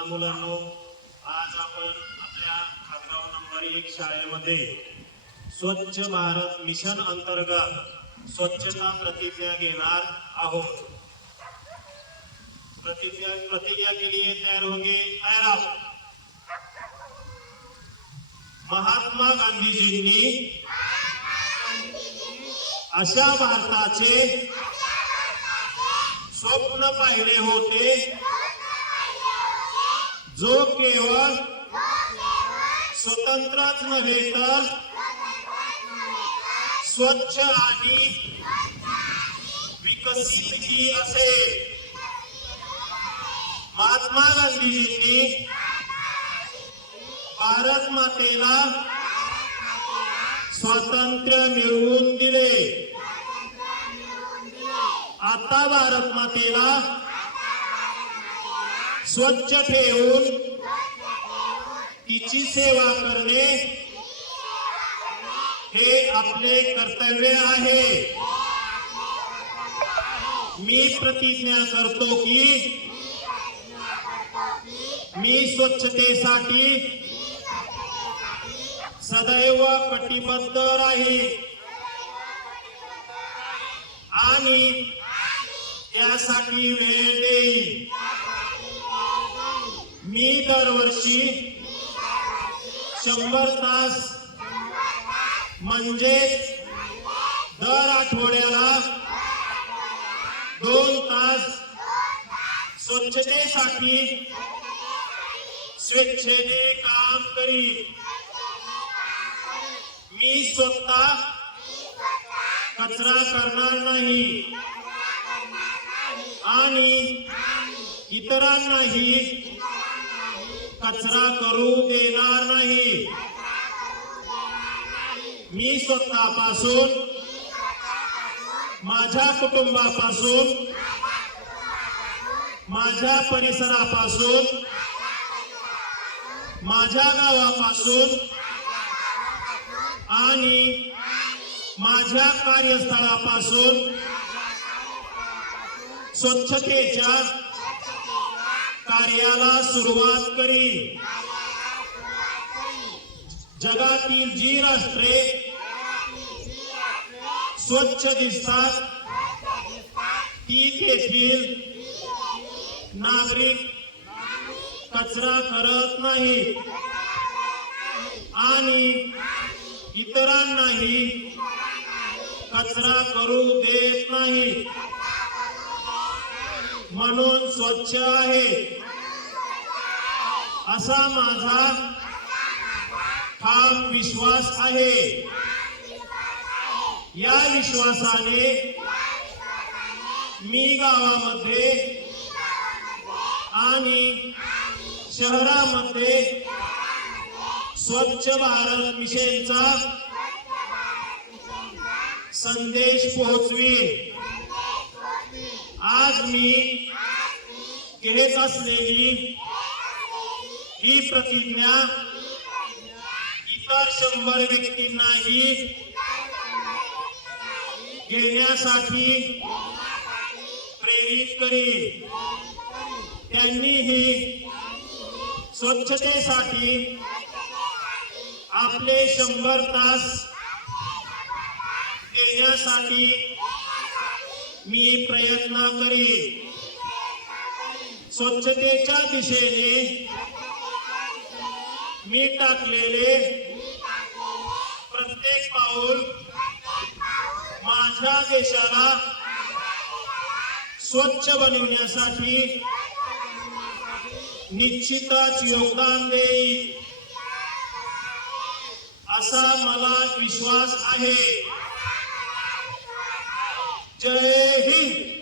चला मुलांनो, आज आपण आपल्या खातगाव नंबर 1 शाळेमध्ये स्वच्छ भारत मिशन अंतर्गत स्वच्छता प्रतिज्ञा घेणार आहोत। प्रतिज्ञा के लिए तैयार होंगे? तैयार आओ। महात्मा गांधीजींनी अशा भारताचे स्वप्न पाहिले होते जो केवळ स्वतंत्रच नव्हे तर स्वच्छ आणि विकसितही असेल। महात्मा गांधीजींनी भारत मातेला स्वातंत्र्य मिळवून दिले। आता भारत मातेला स्वच्छ ठेवून तिची सेवा करणे हे आपले कर्तव्य आहे। मी प्रतिज्ञा करतो की मी स्वच्छतेसाठी सदैव कटिबद्ध राहील आणि त्यासाठी वेळ देईल। मी दरवर्षी 100 तास म्हणजे दर आठवड्याला 2 तास स्वच्छतेसाठी स्वेच्छेने काम करीन। मी स्वतः कचरा करणार नाही आणि इतरांनाही कचरा करू देणार नाही। मी स्वतःपासून, माझ्या कुटुंबापासून, माझ्या परिसरापासून, माझ्या गावापासून आणि माझ्या कार्यस्थळापासून स्वच्छतेच्या कार्याला सुरुवात करी। जगातील जी राष्ट्रे स्वच्छ दिसतात ती तेथील नागरिक कचरा करत नाहीत आणि इतरांनाही कचरा करू देत नाहीत। म्हणून स्वच्छ आहे असा माझा ठाम विश्वास आहे। या विश्वासाने मी गावामध्ये आणि शहरामध्ये स्वच्छ भारत मिशनचा संदेश पोहोचवी। आज मी घेत असलेली ही प्रतिज्ञा इतर 100 व्यक्तींनाही घेण्यासाठी प्रेरित करेल। त्यांनीही स्वच्छतेसाठी आपले 100 तास देण्यासाठी मी प्रयत्न करेन। स्वच्छतेच्या दिशेने मी टाकलेले प्रत्येक पाऊल माझ्या देशाला स्वच्छ बनवण्यासाठी निश्चितच योगदान देईल असा मला विश्वास आहे। जय हिंद।